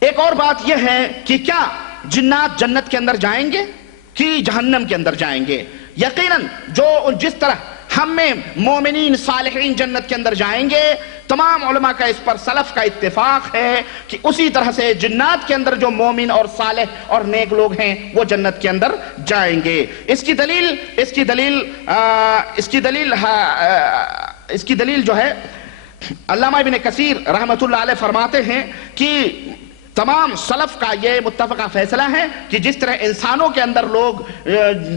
ایک اور بات یہ ہے کہ کیا جنات جنت کے اندر جائیں گے کہ جہنم کے اندر جائیں گے؟ یقیناً جس طرح ہم میں مومنین صالحین جنت کے اندر جائیں گے، تمام علماء کا اس پر سلف کا اتفاق ہے کہ اسی طرح سے جنات کے اندر جو مومن اور صالح اور نیک لوگ ہیں وہ جنت کے اندر جائیں گے۔ اس کی دلیل جو ہے علامہ ابن کثیر رحمۃ اللہ علیہ فرماتے ہیں کہ تمام سلف کا یہ متفقہ فیصلہ ہے کہ جس طرح انسانوں کے اندر لوگ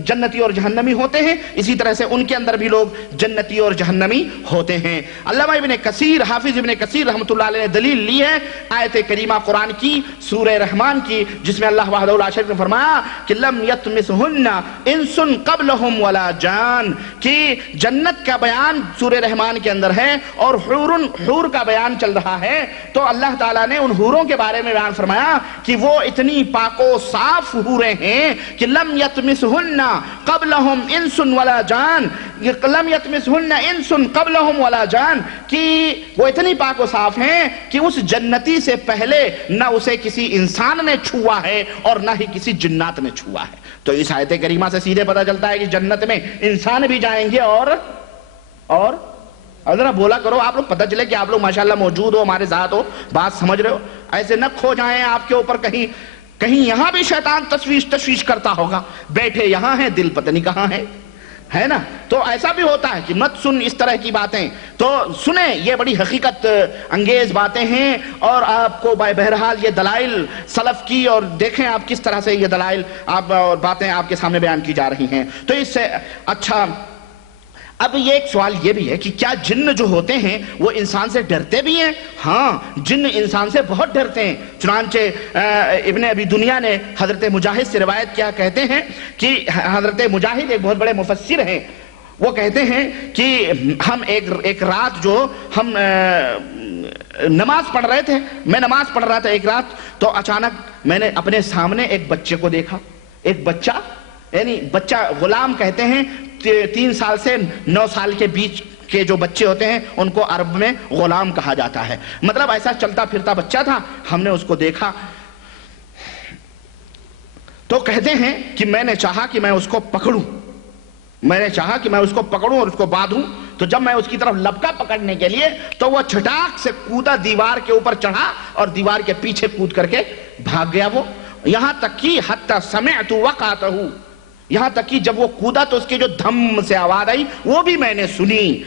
جنتی اور جہنمی ہوتے ہیں، اسی طرح سے ان کے اندر بھی لوگ جنتی اور جہنمی ہوتے ہیں۔ علامہ ابن کثیر، حافظ ابن کثیر رحمۃ اللہ علیہ نے دلیل لی ہے آیت کریمہ قرآن کی سورہ رحمان کی، جس میں اللہ وحدہ لا شریک نے فرمایا کہ لم یطمثہن انس قبلہم ولا جان، کہ جنت کا بیان سورہ رحمان کے اندر ہے اور حور کا بیان چل رہا ہے، تو اللہ تعالیٰ نے ان حوروں کے بارے میں فرمایا کہ وہ اتنی پاک و صاف حوریں ہیں کہ لم یطمثہن قبلہم انس ولا جان، لم یطمثہن انس قبلہم ولا جان، کہ وہ اتنی پاک و صاف ہیں کہ اس جنتی سے پہلے نہ اسے کسی انسان نے چھوا ہے اور نہ ہی کسی جنات نے چھوا ہے۔ تو اس آیت کریمہ سے سیدھے پتہ چلتا ہے کہ جنت میں انسان بھی جائیں گے اور ذرا بولا کرو آپ لوگ، پتہ چلے کہ آپ لوگ ماشاءاللہ موجود ہو، ہمارے ساتھ ہو، بات سمجھ رہے ہو، ایسے نہ کھو جائیں آپ کے اوپر کہیں یہاں بھی شیطان تشویش کرتا ہوگا، بیٹھے یہاں ہیں دل پتہ نہیں کہاں ہے نا؟ تو ایسا بھی ہوتا ہے کہ مت سن اس طرح کی باتیں، تو سنیں، یہ بڑی حقیقت انگیز باتیں ہیں اور آپ کو بہرحال یہ دلائل سلف کی، اور دیکھیں آپ کس طرح سے یہ دلائل اور باتیں آپ کے سامنے بیان کی جا رہی ہیں۔ تو اس سے اچھا اب یہ ایک سوال یہ بھی ہے کہ کیا جن جو ہوتے ہیں وہ انسان سے ڈرتے بھی ہیں؟ ہاں، جن انسان سے بہت ڈرتے ہیں۔ چنانچہ ابن ابی دنیا نے حضرت مجاہد سے روایت کیا، کہتے ہیں کہ حضرت مجاہد ایک بہت بڑے مفسر ہیں، وہ کہتے ہیں کہ ہم ایک رات جو ہم نماز پڑھ رہے تھے، میں نماز پڑھ رہا تھا ایک رات، تو اچانک میں نے اپنے سامنے ایک بچے کو دیکھا، ایک بچہ، یعنی بچہ غلام کہتے ہیں 3 سال سے 9 سال کے بیچ کے جو بچے ہوتے ہیں ان کو عرب میں غلام کہا جاتا ہے، مطلب ایسا چلتا پھرتا بچہ تھا۔ ہم نے اس کو دیکھا تو کہتے ہیں کہ میں نے چاہا کہ میں اس کو پکڑوں، اور اس کو باندھوں، تو جب میں اس کی طرف لپکا پکڑنے کے لیے تو وہ چھٹاک سے کودا، دیوار کے اوپر چڑھا اور دیوار کے پیچھے کود کر کے بھاگ گیا وہ، یہاں تک کہ حتی سمعت وقعتہ، یہاں تک کہ جب وہ کودا تو اس کے جو دھم سے آواز آئی وہ بھی میں نے سنی،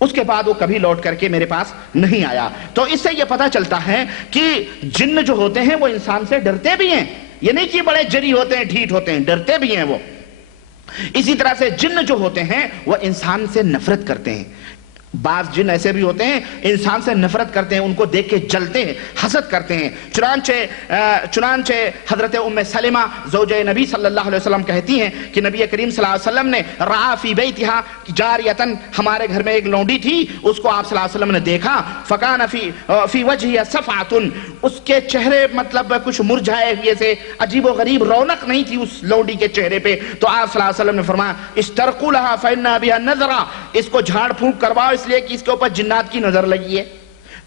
اس کے بعد وہ کبھی لوٹ کر کے میرے پاس نہیں آیا۔ تو اس سے یہ پتہ چلتا ہے کہ جن جو ہوتے ہیں وہ انسان سے ڈرتے بھی ہیں، یہ نہیں کہ بڑے جری ہوتے ہیں، ڈھیٹ ہوتے ہیں، ڈرتے بھی ہیں وہ۔ اسی طرح سے جن جو ہوتے ہیں وہ انسان سے نفرت کرتے ہیں، بعض جن ایسے بھی ہوتے ہیں انسان سے نفرت کرتے ہیں، ان کو دیکھ کے جلتے ہیں، حسد کرتے ہیں۔ چنانچہ حضرت ام سلمہ زوجہ نبی صلی اللہ علیہ وسلم کہتی ہیں کہ نبی کریم صلی اللہ علیہ وسلم نے رعا فی بیتہا جاریتن، ہمارے گھر میں ایک لونڈی تھی، اس کو آپ صلی اللہ علیہ وسلم نے دیکھا، فکان فی وجہہ صفعۃ، اس کے چہرے مطلب کچھ مرجھائے ہوئے سے، عجیب و غریب رونق نہیں تھی اس لونڈی کے چہرے پہ، تو آپ صلی اللہ علیہ وسلم نے فرمایا استرقوا لها فإن بها نظرا، اس کو جھاڑ پھونک کرواؤ اس لیے کہ اس کے اوپر جنات کی نظر لگی ہے۔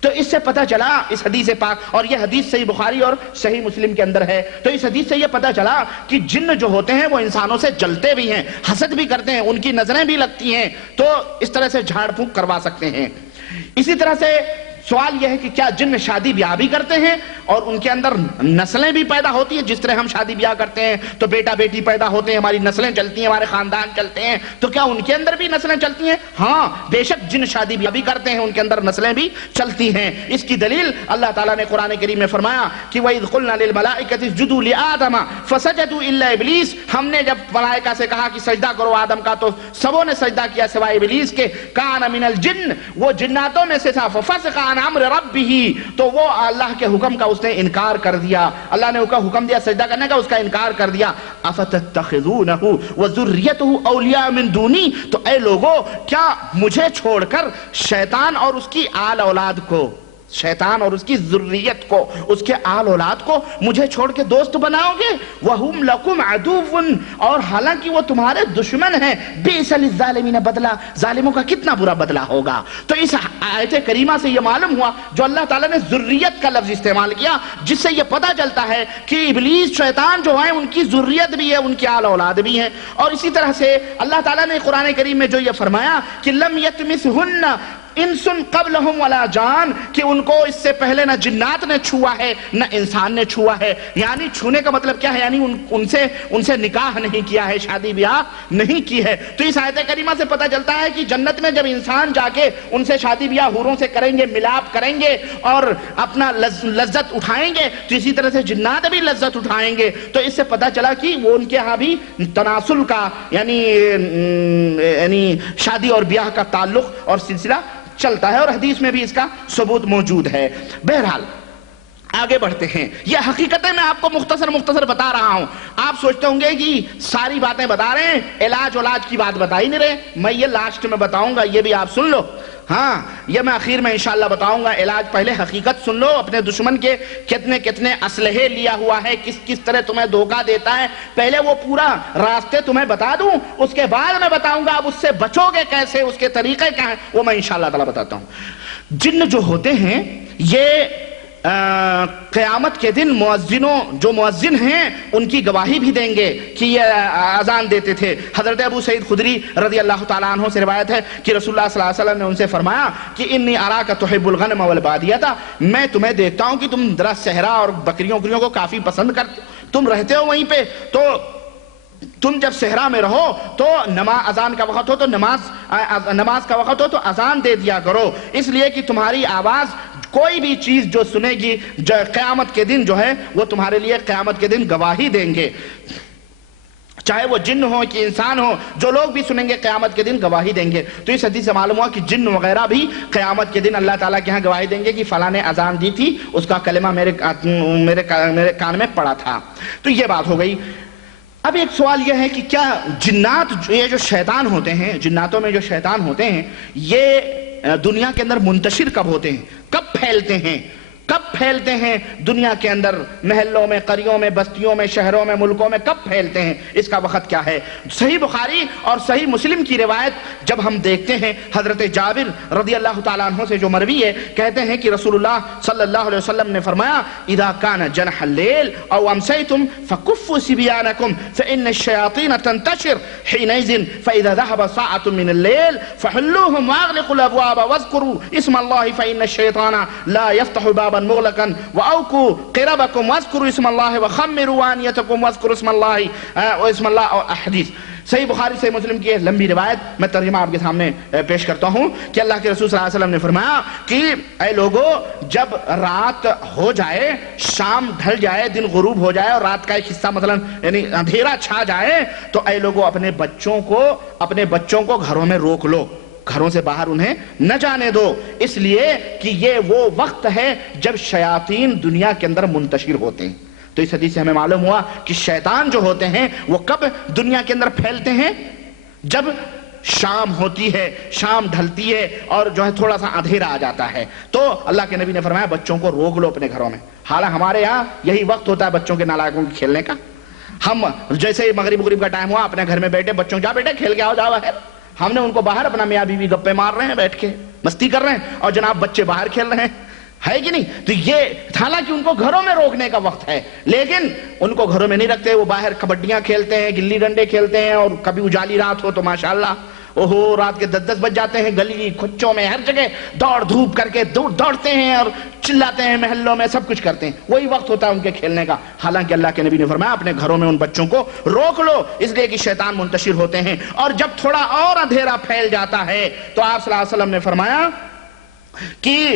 تو اس سے پتہ چلا، اس حدیث پاک، اور یہ حدیث صحیح بخاری اور صحیح مسلم کے اندر ہے، تو اس حدیث سے یہ پتہ چلا کہ جن جو ہوتے ہیں وہ انسانوں سے جلتے بھی ہیں، حسد بھی کرتے ہیں، ان کی نظریں بھی لگتی ہیں، تو اس طرح سے جھاڑ پھونک کروا سکتے ہیں۔ اسی طرح سے سوال یہ ہے کہ کیا جن شادی بیاہ بھی کرتے ہیں اور ان کے اندر نسلیں بھی پیدا ہوتی ہیں؟ جس طرح ہم شادی بیاہ کرتے ہیں تو بیٹا بیٹی پیدا ہوتے ہیں، ہماری نسلیں چلتی ہیں، ہمارے خاندان چلتے ہیں، تو کیا ان کے اندر بھی نسلیں چلتی ہیں؟ ہاں، بے شک جن شادی بیاہ بھی کرتے ہیں ان کے اندر نسلیں بھی چلتی ہیں۔ اس کی دلیل اللہ تعالیٰ نے قرآن کریم میں فرمایا کہ وَإِذْ قُلْنَا لِلْمَلَائِكَةِ اسْجُدُوا لِآدَمَ فَسَجَدُوا إِلَّا إِبْلِيسَ، ہم نے جب ملائکہ سے کہا کہ سجدہ کرو آدم کا تو سبوں نے سجدہ کیا سوائے ابلیس کے، کَانَ مِنَ الْجِنِّ، وہ جناتوں میں سے تھا، فَفَسَقَ عَنْ أَمْرِ رَبِّهِ، تو وہ اللہ کے حکم کا اس نے انکار کر دیا، اللہ نے کا حکم دیا سجدہ کرنے کا، اس کا انکار کر دیا۔ افتتخذونہ وذریتہ اولیاء من دونی، تو اے لوگو کیا مجھے چھوڑ کر شیطان اور اس کی آل اولاد کو شیطان اور اس کی ذریت کو، اس کے آل اولاد کو مجھے چھوڑ کے دوست بناؤ گے؟ وَهُمْ لَكُمْ عَدُوٌ، اور حالانکہ وہ تمہارے دشمن ہیں۔ بِئْسَ لِلظَّالِمِينَ بَدْلًا، ظالموں کا کتنا برا بدلہ ہوگا۔ تو اس آیت کریمہ سے یہ معلوم ہوا، جو اللہ تعالیٰ نے ذریت کا لفظ استعمال کیا، جس سے یہ پتہ چلتا ہے کہ ابلیس شیطان جو ہیں ان کی ذریت بھی ہے، ان کی آل اولاد بھی ہیں۔ اور اسی طرح سے اللہ تعالیٰ نے قرآن کریم میں جو یہ فرمایا کہ لم یتمثہن انس قبلہم ولا جان، کہ ان کو اس سے پہلے نہ جنات نے چھوا ہے نہ انسان نے چھوا ہے۔ یعنی چھونے کا مطلب کیا ہے؟ یعنی ان سے نکاح نہیں کیا ہے، شادی بیاہ نہیں کی ہے۔ تو اس آیت کریمہ سے پتہ چلتا ہے کہ جنت میں جب انسان جا کے ان سے شادی بیاہ حوروں سے کریں گے، ملاپ کریں گے اور اپنا لذت اٹھائیں گے، تو اسی طرح سے جنات بھی لذت اٹھائیں گے۔ تو اس سے پتہ چلا کہ وہ ان کے ہاں بھی تناسل کا یعنی شادی اور بیاہ کا تعلق اور سلسلہ چلتا ہے، اور حدیث میں بھی اس کا ثبوت موجود ہے۔ بہرحال آگے بڑھتے ہیں۔ یہ حقیقتیں میں آپ کو مختصر بتا رہا ہوں۔ آپ سوچتے ہوں گے کہ ساری باتیں بتا رہے ہیں، علاج کی بات بتا ہی نہیں رہے۔ میں یہ لاسٹ میں بتاؤں گا، یہ بھی آپ سن لو۔ ہاں، یہ میں آخر میں انشاءاللہ بتاؤں گا۔ علاج پہلے حقیقت سن لو، اپنے دشمن کے کتنے اسلحے لیا ہوا ہے، کس طرح تمہیں دھوکہ دیتا ہے، پہلے وہ پورا راستے تمہیں بتا دوں، اس کے بعد میں بتاؤں گا اب اس سے بچو گے کیسے، اس کے طریقے کیا ہیں، وہ میں انشاءاللہ تعالی بتاتا ہوں۔ جن جو ہوتے ہیں یہ قیامت کے دن جو مؤذن ہیں ان کی گواہی بھی دیں گے کہ یہ اذان دیتے تھے۔ حضرت ابو سعید خدری رضی اللہ تعالیٰ عنہ سے روایت ہے کہ رسول اللہ صلی اللہ علیہ وسلم نے ان سے فرمایا کہ انی اراک تحب الغنم والبادیۃ، میں تمہیں دیکھتا ہوں کہ تم ذرا صحرا اور بکریوں کو کافی پسند کرتے، تم رہتے ہو وہیں پہ، تو تم جب صحرا میں رہو تو اذان کا وقت ہو تو نماز کا وقت ہو تو اذان دے دیا کرو، اس لیے کہ تمہاری آواز کوئی بھی چیز جو سنے گی جو قیامت کے دن جو ہے وہ تمہارے لیے قیامت کے دن گواہی دیں گے، چاہے وہ جن ہو کہ انسان ہو، جو لوگ بھی سنیں گے قیامت کے دن گواہی دیں گے۔ تو اس حدیث سے معلوم ہوا کہ جن وغیرہ بھی قیامت کے دن اللہ تعالیٰ کے ہاں گواہی دیں گے کہ فلاں نے اذان دی تھی، اس کا کلمہ میرے کان میں پڑا تھا۔ تو یہ بات ہو گئی۔ اب ایک سوال یہ ہے کہ کیا جنات، یہ جو شیطان ہوتے ہیں، جناتوں میں جو شیطان ہوتے ہیں، یہ دنیا کے اندر منتشر کب ہوتے ہیں، کب پھیلتے ہیں دنیا کے اندر، محلوں میں، قریوں میں، بستیوں میں، شہروں میں، ملکوں میں کب پھیلتے ہیں، اس کا وقت کیا ہے؟ صحیح بخاری اور صحیح مسلم کی روایت جب ہم دیکھتے ہیں، حضرت جابر رضی اللہ تعالیٰ عنہ سے جو مروی ہے، کہتے ہیں کہ رسول اللہ صلی اللہ علیہ وسلم نے فرمایا اذا كان جنح الليل او امسيتم فكفوا صبيانكم فان الشياطين تنتشر حينئذ فاذا ذهب ساعة من الليل فحلوهم واغلقوا الابواب واذكروا اسم الله فان الشيطان لا يفتح بابا مغلقا واوقوا قربكم واذكروا اسم الله وخمروا آنيتكم واذكروا اسم الله احاديث۔ صحیح بخاری سے مسلم کی لمبی روایت، میں ترجمہ آپ کے سامنے پیش کرتا ہوں کہ اللہ کے رسول صلی اللہ علیہ وسلم نے فرمایا کہ اے لوگو، جب رات ہو جائے، شام ڈھل جائے، دن غروب ہو جائے اور رات کا ایک حصہ مثلا یعنی اندھیرا چھا جائے، تو اے لوگو اپنے بچوں کو گھروں میں روک لو، گھروں سے باہر انہیں نہ جانے دو، اس لیے کہ یہ وہ وقت ہے جب شیاطین دنیا کے اندر منتشر ہوتے ہیں۔ تو اس حدیث سے ہمیں معلوم ہوا کہ شیطان جو ہوتے ہیں وہ کب دنیا کے اندر پھیلتے ہیں؟ جب شام ہوتی ہے، شام ڈھلتی ہے اور جو ہے تھوڑا سا اندھیرا آ جاتا ہے، تو اللہ کے نبی نے فرمایا بچوں کو روک لو اپنے گھروں میں۔ حالانکہ ہمارے یہاں یہی وقت ہوتا ہے بچوں کے نالائقوں کے کھیلنے کا۔ ہم جیسے ہی مغرب کا ٹائم ہوا اپنے گھر میں بیٹھے، بچوں جا بیٹے کھیل کے آؤ، جاؤ ہے، ہم نے ان کو باہر اپنا میاں بیوی گپے مار رہے ہیں، بیٹھ کے مستی کر رہے ہیں، اور جناب بچے باہر کھیل رہے ہیں، ہے کہ نہیں؟ تو یہ حالانکہ ان کو گھروں میں روکنے کا وقت ہے، لیکن ان کو گھروں میں نہیں رکھتے، وہ باہر کبڈیاں کھیلتے ہیں، گلی ڈنڈے کھیلتے ہیں، اور کبھی اجالی رات ہو تو ماشاءاللہ رات کے 10 بج جاتے ہیں، گلی کھچوں میں ہر جگہ دوڑ دھوپ کر کے دوڑتے ہیں اور چلاتے ہیں، محلوں میں سب کچھ کرتے ہیں، وہی وقت ہوتا ہے ان کے کھیلنے کا۔ حالانکہ اللہ کے نبی نے فرمایا اپنے گھروں میں ان بچوں کو روک لو، اس لیے کہ شیطان منتشر ہوتے ہیں۔ اور جب تھوڑا اور اندھیرا پھیل جاتا ہے تو آپ صلی اللہ علیہ وسلم نے فرمایا کہ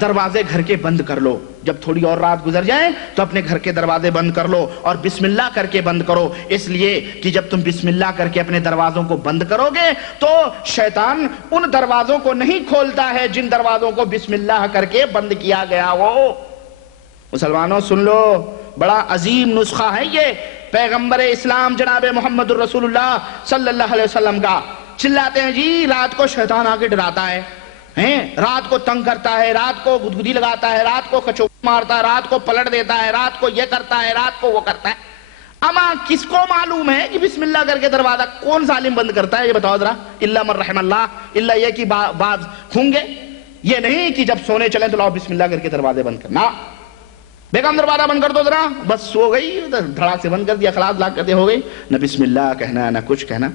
دروازے گھر کے بند کر لو، جب تھوڑی اور رات گزر جائے تو اپنے گھر کے دروازے بند کر لو اور بسم اللہ کر کے بند کرو، اس لیے کہ جب تم بسم اللہ کر کے اپنے دروازوں کو بند کرو گے تو شیطان ان دروازوں کو نہیں کھولتا ہے جن دروازوں کو بسم اللہ کر کے بند کیا گیا ہو۔ مسلمانوں سن لو، بڑا عظیم نسخہ ہے یہ پیغمبر اسلام جناب محمد الرسول اللہ صلی اللہ علیہ وسلم کا۔ چلاتے ہیں جی رات کو شیطان آ کے ڈراتا ہے، رات کو تنگ کرتا ہے، رات کو گدگدی لگاتا ہے، رات کو کچو مارتا ہے، رات کو پلٹ دیتا ہے، رات کو یہ کرتا ہے، رات کو وہ کرتا ہے۔ اما کس کو معلوم ہے کہ بسم اللہ کر کے دروازہ کون ظالم بند کرتا ہے؟ یہ بتاؤ ذرا۔ الا من رحم اللہ، الا یہ کہ بعض ہوں گے، یہ نہیں کہ جب سونے چلیں تو لاؤ بسم اللہ کر کے دروازے بند کرنا۔ بیگم دروازہ بند کر دو ذرا، بس سو گئی، دھڑاک سے بند کر دیا، خلاص لاک کرتے ہو گئی، نہ بسم اللہ کہنا نہ کچھ کہنا۔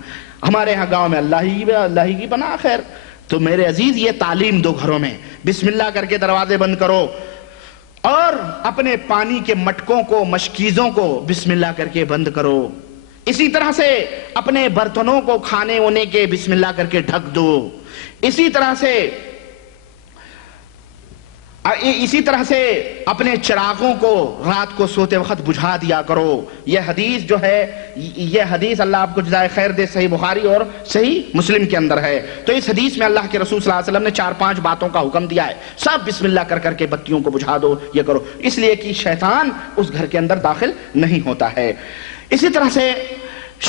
ہمارے ہاں گاؤں میں اللہ ہی کی پناہ خیر۔ تو میرے عزیز یہ تعلیم دو گھروں میں، بسم اللہ کر کے دروازے بند کرو، اور اپنے پانی کے مٹکوں کو، مشکیزوں کو بسم اللہ کر کے بند کرو۔ اسی طرح سے اپنے برتنوں کو کھانے ہونے کے بسم اللہ کر کے ڈھک دو۔ اسی طرح سے اپنے چراغوں کو رات کو سوتے وقت بجھا دیا کرو۔ یہ حدیث جو ہے، یہ حدیث اللہ آپ کو جزائے خیر دے، صحیح بخاری اور صحیح مسلم کے اندر ہے۔ تو اس حدیث میں اللہ کے رسول صلی اللہ علیہ وسلم نے 4-5 باتوں کا حکم دیا ہے، سب بسم اللہ کر کے بتیوں کو بجھا دو، یہ کرو، اس لیے کہ شیطان اس گھر کے اندر داخل نہیں ہوتا ہے۔ اسی طرح سے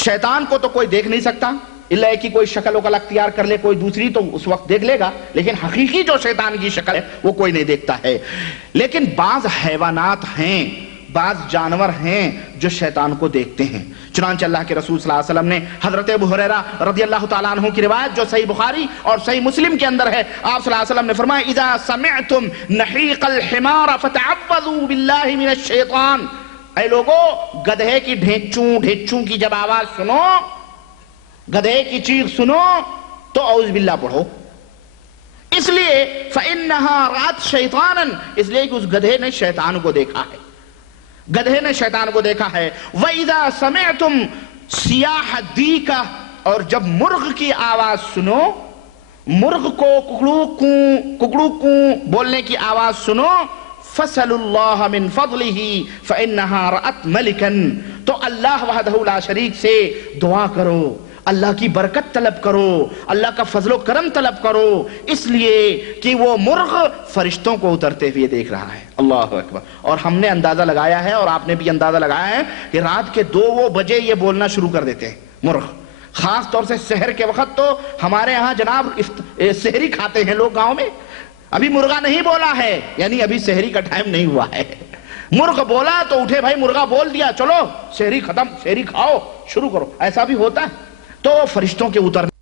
شیطان کو تو کوئی دیکھ نہیں سکتا، اللہ کی کوئی شکل وکل اختیار کر لے کوئی دوسری تو اس وقت دیکھ لے گا، لیکن حقیقی جو شیطان کی شکل ہے وہ کوئی نہیں دیکھتا ہے۔ لیکن بعض حیوانات ہیں، بعض جانور ہیں جو شیطان کو دیکھتے ہیں۔ چنانچہ اللہ کے رسول صلی اللہ علیہ وسلم نے حضرت ابو ہریرہ رضی اللہ تعالیٰ عنہ کی روایت جو صحیح بخاری اور صحیح مسلم کے اندر ہے، آپ صلی اللہ علیہ وسلم نے فرمایا اذا سمعتم نحیق الحمار فتعوذوا باللہ من الشیطان۔ اے لوگو، گدھے کی ڈھیچوں کی جب آواز سنو، گدھے کی چیخ سنو تو اعوذ باللہ پڑھو، اس لیے فَإِنَّهَا رَأَتْ شَيْطَانًا، اس لیے کہ اس گدھے نے شیطان کو دیکھا ہے، گدھے نے شیطان کو دیکھا ہے۔ وَإِذَا سَمِعْتُمْ سِيَاحَ الدِّيكَ، اور جب مرغ کی آواز سنو، مرغ کو ککڑو کوں بولنے کی آواز سنو، فَسَلُوا اللَّهَ مِن فَضْلِهِ فَإِنَّهَا رَأَتْ مَلِكًا، تو اللہ وحدہ لا شریک سے دعا کرو، اللہ کی برکت طلب کرو، اللہ کا فضل و کرم طلب کرو، اس لیے کہ وہ مرغ فرشتوں کو اترتے ہوئے دیکھ رہا ہے۔ اللہ اکبر۔ اور ہم نے اندازہ لگایا ہے اور آپ نے بھی اندازہ لگایا ہے کہ رات کے 2 بجے یہ بولنا شروع کر دیتے ہیں مرغ، خاص طور سے سحر کے وقت۔ تو ہمارے یہاں جناب سحری کھاتے ہیں لوگ گاؤں میں، ابھی مرغا نہیں بولا ہے، یعنی ابھی سحری کا ٹائم نہیں ہوا ہے، مرغ بولا تو اٹھے بھائی، مرغا بول دیا، چلو سحری ختم، سحری کھاؤ، شروع کرو، ایسا بھی ہوتا ہے۔ تو فرشتوں کے اترنے